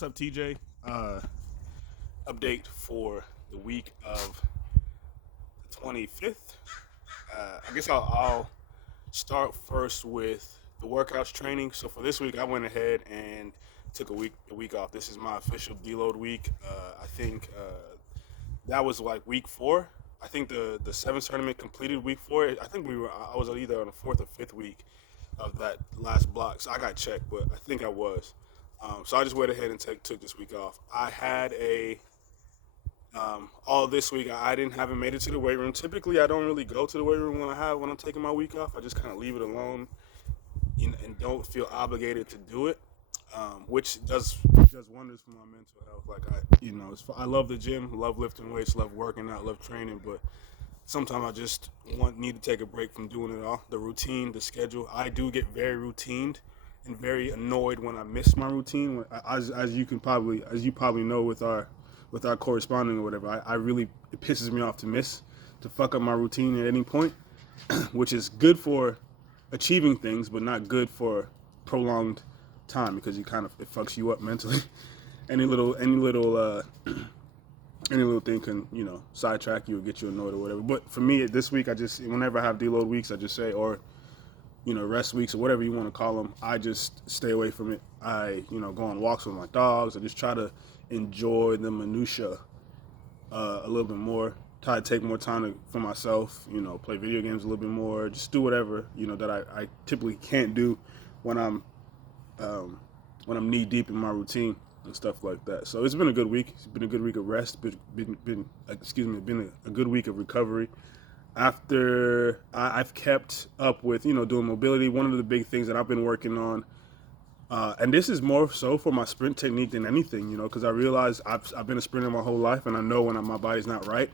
What's up, TJ? Update for the week of the 25th. I guess I'll start first with the workouts training. So for this week, I went ahead and took a week off. This is my official deload week. I think that was like week four. I think the sevens tournament completed week four. I think I was either on the fourth or fifth week of that last block. So I got checked, but I think I was. So I just went ahead and took this week off. I had all this week. I didn't haven't made it to the weight room. Typically, I don't really go to the weight room when I'm taking my week off. I just kind of leave it alone, and don't feel obligated to do it, which does wonders for my mental health. Like I love the gym, love lifting weights, love working out, love training, but sometimes I just need to take a break from doing it all. The routine, the schedule. I do get very routined and very annoyed when I miss my routine. As you probably know with our corresponding or whatever, I really it pisses me off to fuck up my routine at any point, which is good for achieving things, but not good for prolonged time because it fucks you up mentally. Any little thing can sidetrack you or get you annoyed or whatever. But for me this week, I just whenever I have deload weeks, I just say or rest weeks or whatever you want to call them, I just stay away from it. I go on walks with my dogs. I just try to enjoy the minutia a little bit more. Try to take more time for myself. Play video games a little bit more. Just do whatever that I typically can't do when I'm um, knee deep in my routine and stuff like that. So it's been a good week. It's been a good week of rest. Been a good week of recovery. After I've kept up with doing mobility. One of the big things that I've been working on, and this is more so for my sprint technique than anything, because I realize I've been a sprinter my whole life, and I know when my body's not right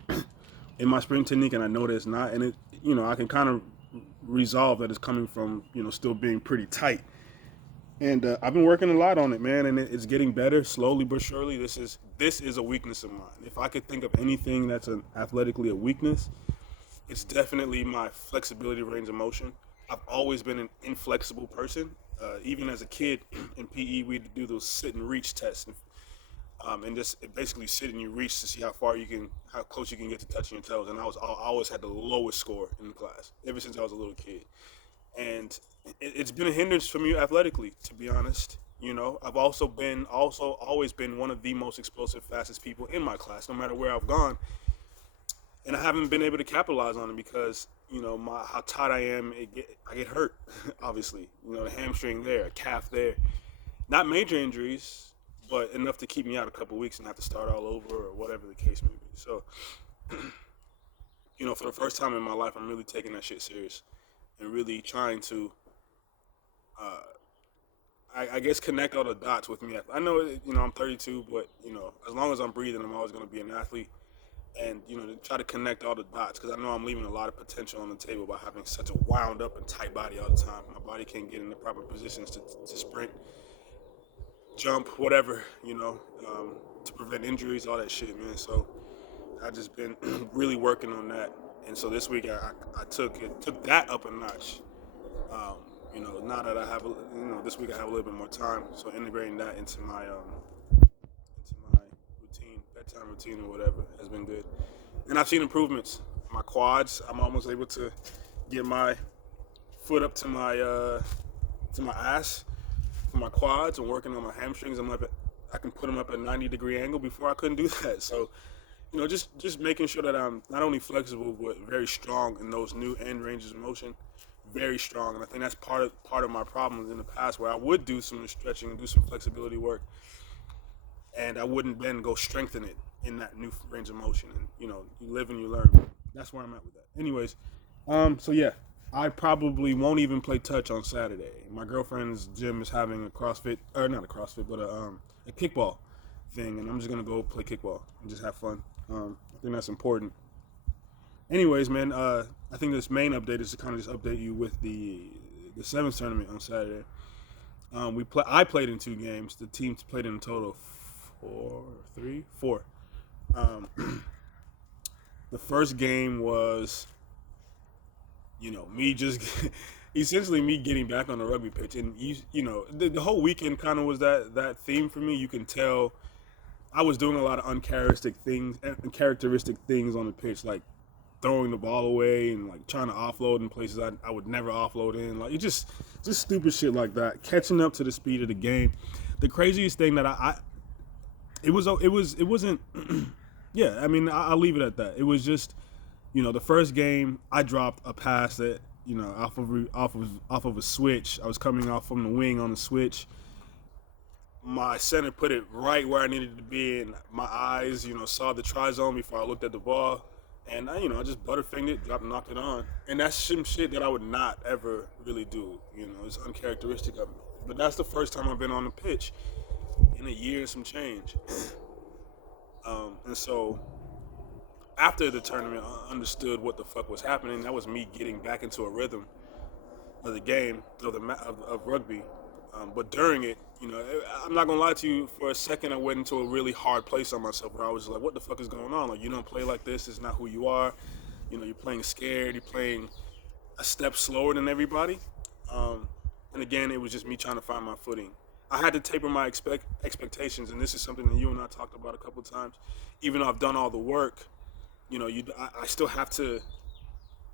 in my sprint technique, and I know that it's not, and I can kind of resolve that it's coming from still being pretty tight. And I've been working a lot on it, man, and it's getting better slowly but surely. This is a weakness of mine. If I could think of anything that's athletically a weakness, it's definitely my flexibility range of motion. I've always been an inflexible person. Even as a kid in PE, we'd do those sit and reach tests, and just basically sit and you reach to see how close you can get to touching your toes. And I always had the lowest score in the class ever since I was a little kid, and it's been a hindrance for me athletically, to be honest. I've also always been one of the most explosive, fastest people in my class, no matter where I've gone, and I haven't been able to capitalize on it because my how tight I am. I get hurt, obviously. The hamstring there, a calf there. Not major injuries, but enough to keep me out a couple weeks and have to start all over or whatever the case may be. So, for the first time in my life, I'm really taking that shit serious and really trying to, uh, I guess, connect all the dots with me. I know, I'm 32, but as long as I'm breathing, I'm always going to be an athlete and to try to connect all the dots because I know I'm leaving a lot of potential on the table by having such a wound up and tight body all the time. My body can't get in the proper positions to sprint, jump, whatever, to prevent injuries, all that shit, man. So I just been really working on that, and so this week I took that up a notch. Um, now that I have this week I have a little bit more time, so integrating that into my routine, bedtime routine or whatever has been good. And I've seen improvements. My quads, I'm almost able to get my foot up to my ass for my quads. I'm working on my hamstrings. I can put them up at 90-degree angle. Before I couldn't do that. So just making sure that I'm not only flexible but very strong in those new end ranges of motion. Very strong, and I think that's part of my problems in the past, where I would do some stretching and do some flexibility work, and I wouldn't then go strengthen it in that new range of motion. And you live and you learn. That's where I'm at with that. Anyways, so yeah, I probably won't even play touch on Saturday. My girlfriend's gym is having a CrossFit, or not a CrossFit, but a kickball thing, and I'm just gonna go play kickball and just have fun. I think that's important. Anyways, man, I think this main update is to kind of just update you with the sevens tournament on Saturday. I played in two games. The teams played in a total of four. Um, the first game was, me just essentially me getting back on the rugby pitch, and you know, the whole weekend kind of was that theme for me. You can tell I was doing a lot of uncharacteristic things on the pitch, like throwing the ball away and like trying to offload in places I would never offload in. Like it just stupid shit like that. Catching up to the speed of the game. The craziest thing that it wasn't yeah, I mean I'll leave it at that. It was just, you know, the first game I dropped a pass that, you know, off of a switch. I was coming off from the wing on the switch. My center put it right where I needed to be, and my eyes, you know, saw the try zone before I looked at the ball, and I just butterfingered it, knocked it on, and that's some shit that I would not ever really do. You know, it's uncharacteristic of me. But that's the first time I've been on the pitch in a year and some change, and so after the tournament, I understood what the fuck was happening. That was me getting back into a rhythm of the game of rugby. But during it, you know, I'm not gonna lie to you. For a second, I went into a really hard place on myself where I was like, "What the fuck is going on? Like, you don't play like this. It's not who you are. You know, you're playing scared. You're playing a step slower than everybody." Um, and again, it was just me trying to find my footing. I had to taper my expectations, and this is something that you and I talked about a couple of times. Even though I've done all the work, you know, I still have to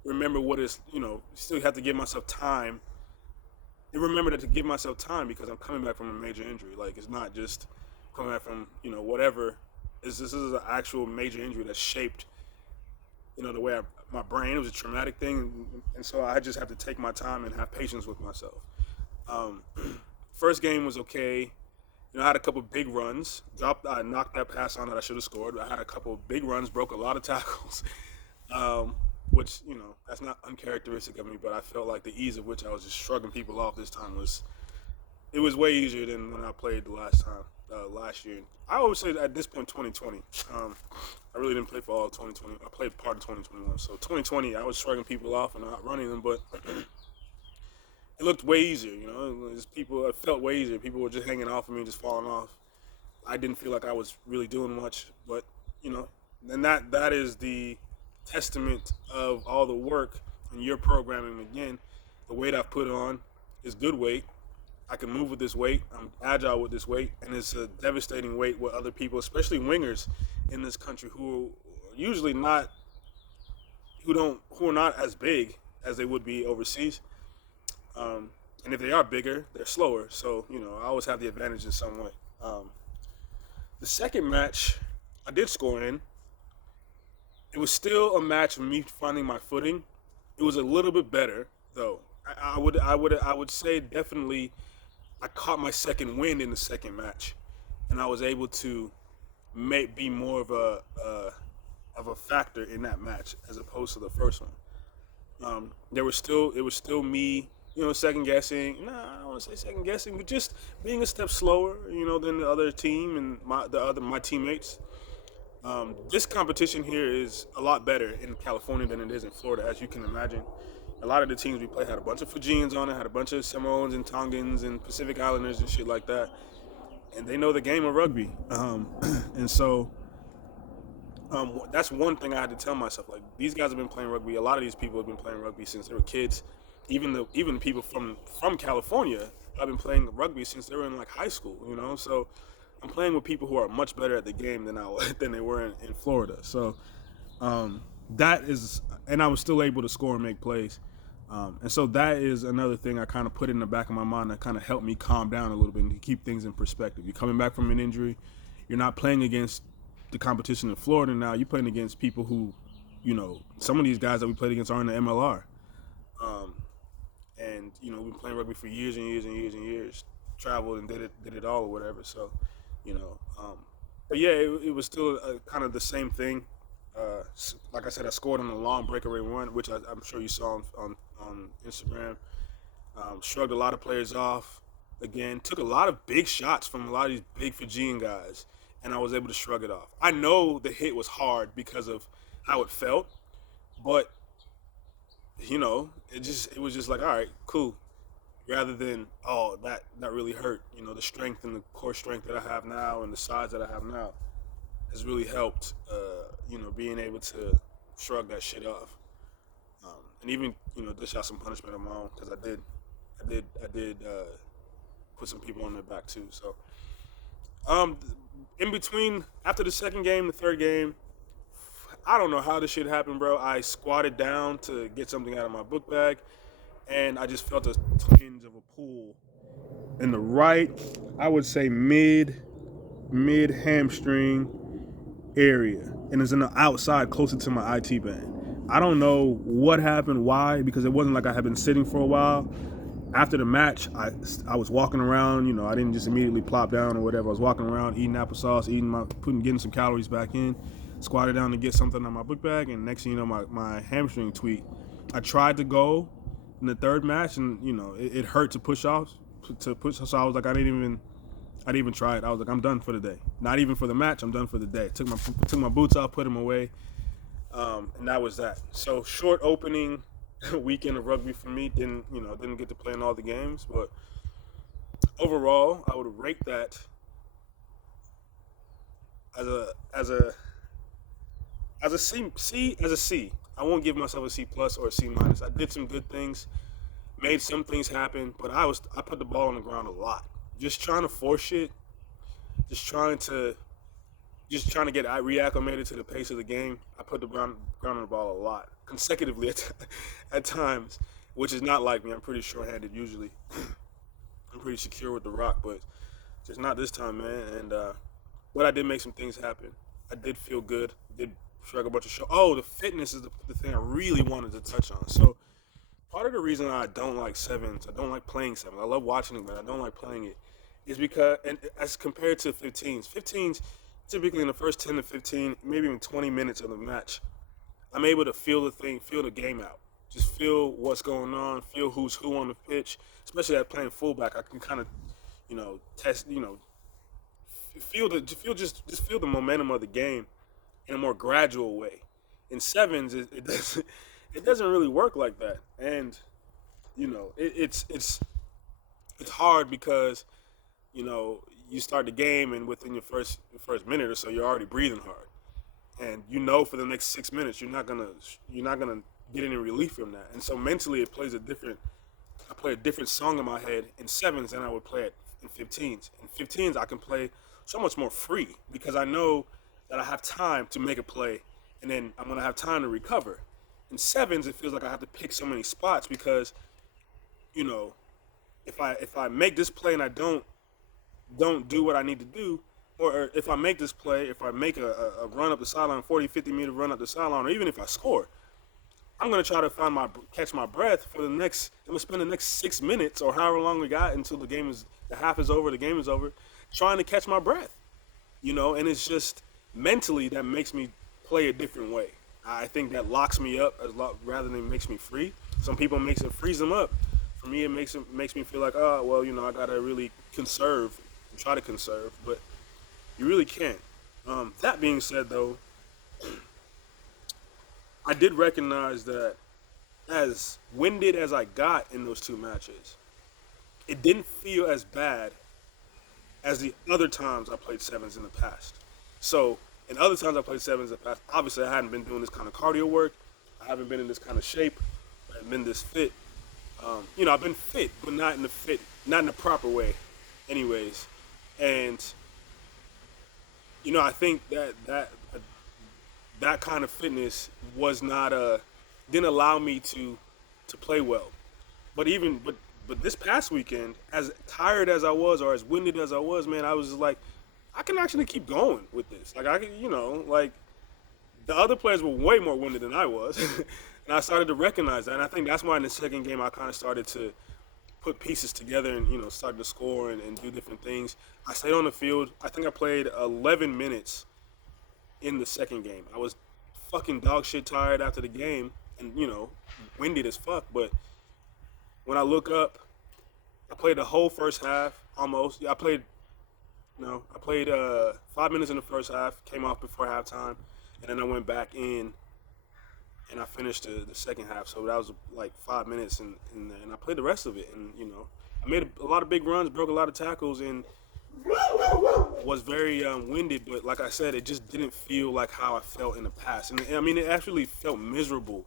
remember what is, you know, still have to give myself time and remember to give myself time because I'm coming back from a major injury. Like it's not just coming back from, you know, whatever. This is an actual major injury that shaped, you know, the way my brain. It was a traumatic thing, and so I just have to take my time and have patience with myself. Um, First game was okay. You know, I had a couple big runs. I knocked that pass on that I should have scored. I had a couple big runs, broke a lot of tackles, um, which, you know, that's not uncharacteristic of me. But I felt like the ease of which I was just shrugging people off this time was way easier than when I played the last time last year. I always say that at this point, 2020. I really didn't play for all of 2020. I played part of 2021. So 2020, I was shrugging people off and not running them, but it looked way easier. You know, it felt way easier. People were just hanging off of me, just falling off. I didn't feel like I was really doing much, but you know, and that is the testament of all the work and your programming. Again, the weight I've put on is good weight. I can move with this weight. I'm agile with this weight, and it's a devastating weight with other people, especially wingers in this country who are usually not who are not as big as they would be overseas. And if they are bigger, they're slower. So you know, I always have the advantage in some way. Um, the second match, I did score in. It was still a match of me finding my footing. It was a little bit better though. I would say definitely I caught my second wind in the second match, and I was able to be more of a factor in that match as opposed to the first one. It was still me, you know, second guessing. Nah, I don't want to say second guessing, but just being a step slower, you know, than the other team and my teammates. This competition here is a lot better in California than it is in Florida, as you can imagine. A lot of the teams we played had a bunch of Fijians on it, had a bunch of Samoans and Tongans and Pacific Islanders and shit like that, and they know the game of rugby. And so that's one thing I had to tell myself. Like these guys have been playing rugby. A lot of these people have been playing rugby since they were kids. Even people from California have been playing rugby since they were in like high school. You know, so I'm playing with people who are much better at the game than they were in Florida. So that is, and I was still able to score and make plays. And so that is another thing I kind of put in the back of my mind that kind of helped me calm down a little bit and to keep things in perspective. You're coming back from an injury. You're not playing against the competition in Florida now. You're playing against people who, you know, some of these guys that we played against are in the MLR. Um, and, you know, we've been playing rugby for years and years and years and years. Traveled and did it all or whatever. So, you know, but yeah, it was still kind of the same thing. Like I said, I scored on a long breakaway run, which I'm sure you saw on Instagram. Shrugged a lot of players off. Again, took a lot of big shots from a lot of these big Fijian guys, and I was able to shrug it off. I know the hit was hard because of how it felt, but you know, it was just like, all right, cool. Rather than, oh, that really hurt. You know, the strength and the core strength that I have now and the size that I have now has really helped. You know, being able to shrug that shit off. and even dish out some punishment of my own because I did put some people on their back too. So um, in between after the second game, the third game, I don't know how this shit happened, bro. I squatted down to get something out of my book bag, and I just felt a twinge of a pull in the right, I would say mid hamstring area, and it's in the outside closer to my IT band. I don't know what happened, why, because it wasn't like I had been sitting for a while. After the match, I was walking around. I didn't just immediately plop down or whatever. I was walking around, eating applesauce, getting some calories back in. Squatted down to get something on my book bag, and next thing you know, my hamstring tweaked. I tried to go in the third match, and it hurt to push off. So I was like, I didn't even try it. I was like, I'm done for the day. Not even for the match. I'm done for the day. Took my boots off, put them away, and that was that. So short opening weekend of rugby for me. Didn't get to play in all the games, but overall, I would rate that as a C. I won't give myself a C plus or a C minus. I did some good things, made some things happen, but I put the ball on the ground a lot, just trying to force shit, just trying to get reacclimated to the pace of the game. I put the ground on the ball a lot, consecutively at times, which is not like me. I'm pretty short-handed usually. I'm pretty secure with the rock, but just not this time, man. And but I did make some things happen. I did feel good. Did shrug a bunch of show. Oh, the fitness is the thing I really wanted to touch on. So part of the reason I don't like sevens, I don't like playing sevens. I love watching it, but I don't like playing it, is because, and as compared to 15s, typically in the first 10 to 15, maybe even 20 minutes of the match, I'm able to feel the game out. Just feel what's going on, feel who's who on the pitch. Especially at playing fullback, I can kind of, test, feel the momentum of the game in a more gradual way. In sevens, it doesn't really work like that, and it's hard because you start the game and within your first minute or so you're already breathing hard, and for the next 6 minutes you're not gonna get any relief from that, and so mentally I play a different song in my head in sevens than I would play it in 15s. In 15s I can play so much more free because I know that I have time to make a play, and then I'm gonna have time to recover. In sevens it feels like I have to pick so many spots because you know if I make this play and I don't do what I need to do, or if I make this play, if I make a run up the sideline, 40, 50-meter run up the sideline, or even if I score, I'm gonna try to catch my breath for the next. I'm gonna spend the next 6 minutes or however long we got until the half is over, the game is over, trying to catch my breath. And it's just mentally that makes me play a different way. I think that locks me up rather than makes me free. Some people makes it freeze them up. For me, it makes me feel like, oh well, I gotta really conserve, try to conserve, but you really can't. That being said, though, I did recognize that as winded as I got in those two matches, it didn't feel as bad as the other times I played sevens in the past. So, in other times I played sevens in the past, obviously I hadn't been doing this kind of cardio work. I haven't been in this kind of shape. I haven't been this fit. I've been fit, but not in the proper way, anyways. And I think that kind of fitness was not didn't allow me to play well. But this past weekend, as tired as I was or as winded as I was, man, I was just like, I can actually keep going with this. Like I can, like the other players were way more winded than I was, and I started to recognize that. And I think that's why in the second game I kind of started to put pieces together and started to score and do different things. I stayed on the field. I think I played 11 minutes in the second game. I was fucking dog shit tired after the game and winded as fuck. But when I look up, I played the whole first half almost. Yeah, I played 5 minutes in the first half. Came off before halftime, and then I went back in and I finished the second half. So that was like 5 minutes, and I played the rest of it. And I made a lot of big runs, broke a lot of tackles, and was very winded. But like I said, it just didn't feel like how I felt in the past. And I mean, it actually felt miserable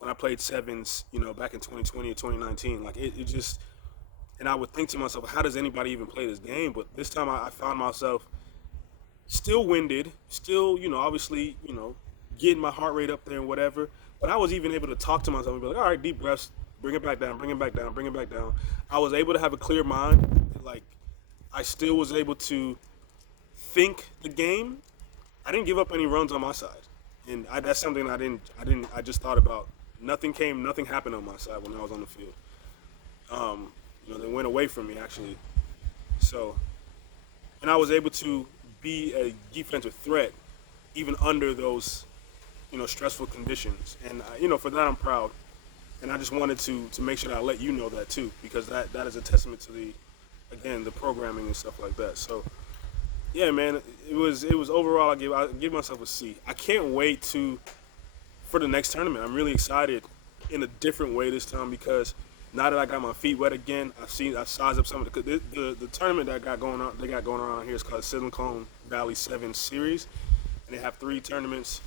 when I played sevens, back in 2020 or 2019. Like it just, and I would think to myself, how does anybody even play this game? But this time I found myself still winded, still, obviously, getting my heart rate up there and whatever. But I was even able to talk to myself and be like, all right, deep breaths, bring it back down, bring it back down, bring it back down. I was able to have a clear mind. Like, I still was able to think the game. I didn't give up any runs on my side. And that's something I just thought about. Nothing happened on my side when I was on the field. They went away from me, actually. So, and I was able to be a defensive threat even under those, stressful conditions. And, for that I'm proud. And I just wanted to make sure that I let you know that too, because that is a testament to the programming and stuff like that. So, yeah, man, it was overall I give myself a C. I can't wait for the next tournament. I'm really excited in a different way this time because now that I got my feet wet again, I've sized up some of the tournament that they got going on here is called Silicon Valley 7 Series, and they have 3 tournaments.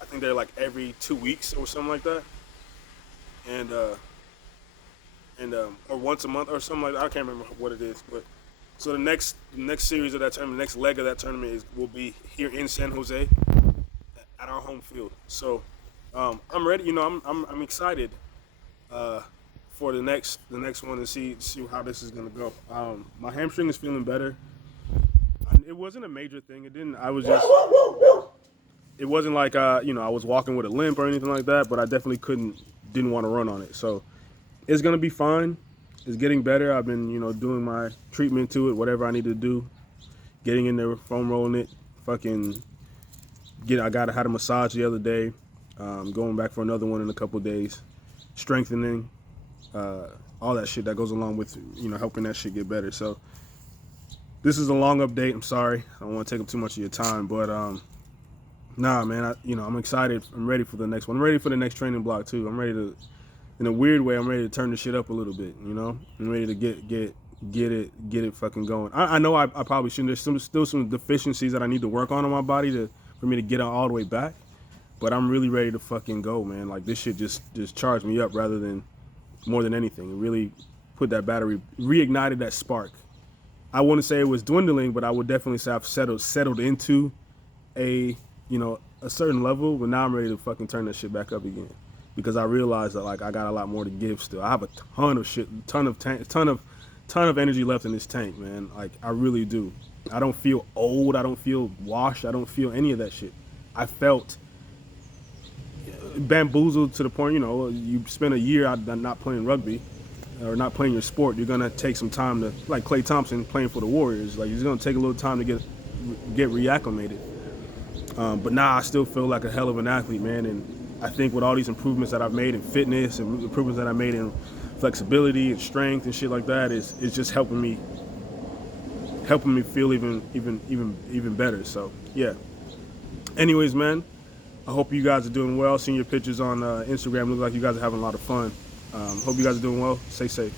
I think they're like every 2 weeks or something like that, and or once a month or something like that. I can't remember what it is, but so the next series of that tournament, the next leg of that tournament will be here in San Jose at our home field. So I'm ready. I'm excited for the next one to see how this is gonna go. My hamstring is feeling better. It wasn't a major thing. It wasn't like I was walking with a limp or anything like that. But I definitely didn't want to run on it. So it's gonna be fine. It's getting better. I've been doing my treatment to it, whatever I need to do. Getting in there, foam rolling it, I had a massage the other day. Going back for another one in a couple of days. Strengthening. All that shit that goes along with helping that shit get better. So this is a long update. I'm sorry, I don't want to take up too much of your time, but nah, man, I'm excited. I'm ready for the next one. I'm ready for the next training block too. I'm ready to, in a weird way, I'm ready to turn the shit up a little bit. I'm ready to get it fucking going. I know I probably shouldn't. There's still some deficiencies that I need to work on my body for me to get all the way back. But I'm really ready to fucking go, man. Like this shit just charged me up more than anything. It really put that battery, reignited that spark. I wouldn't say it was dwindling, but I would definitely say I've settled into a certain level. But now I'm ready to fucking turn that shit back up again because I realized that like I got a lot more to give still. I have a ton of shit, ton of energy left in this tank, man. Like I really do. I don't feel old. I don't feel washed. I don't feel any of that shit. I felt bamboozled to the point, you spend a year out not playing rugby or not playing your sport, you're gonna take some time to, like Klay Thompson playing for the Warriors, like it's gonna take a little time to get reacclimated. But now I still feel like a hell of an athlete, man, and I think with all these improvements that I've made in fitness and improvements that I made in flexibility and strength and shit like that, it's just helping me feel even better. So yeah. Anyways, man, I hope you guys are doing well. Seeing your pictures on Instagram, look like you guys are having a lot of fun. Hope you guys are doing well. Stay safe.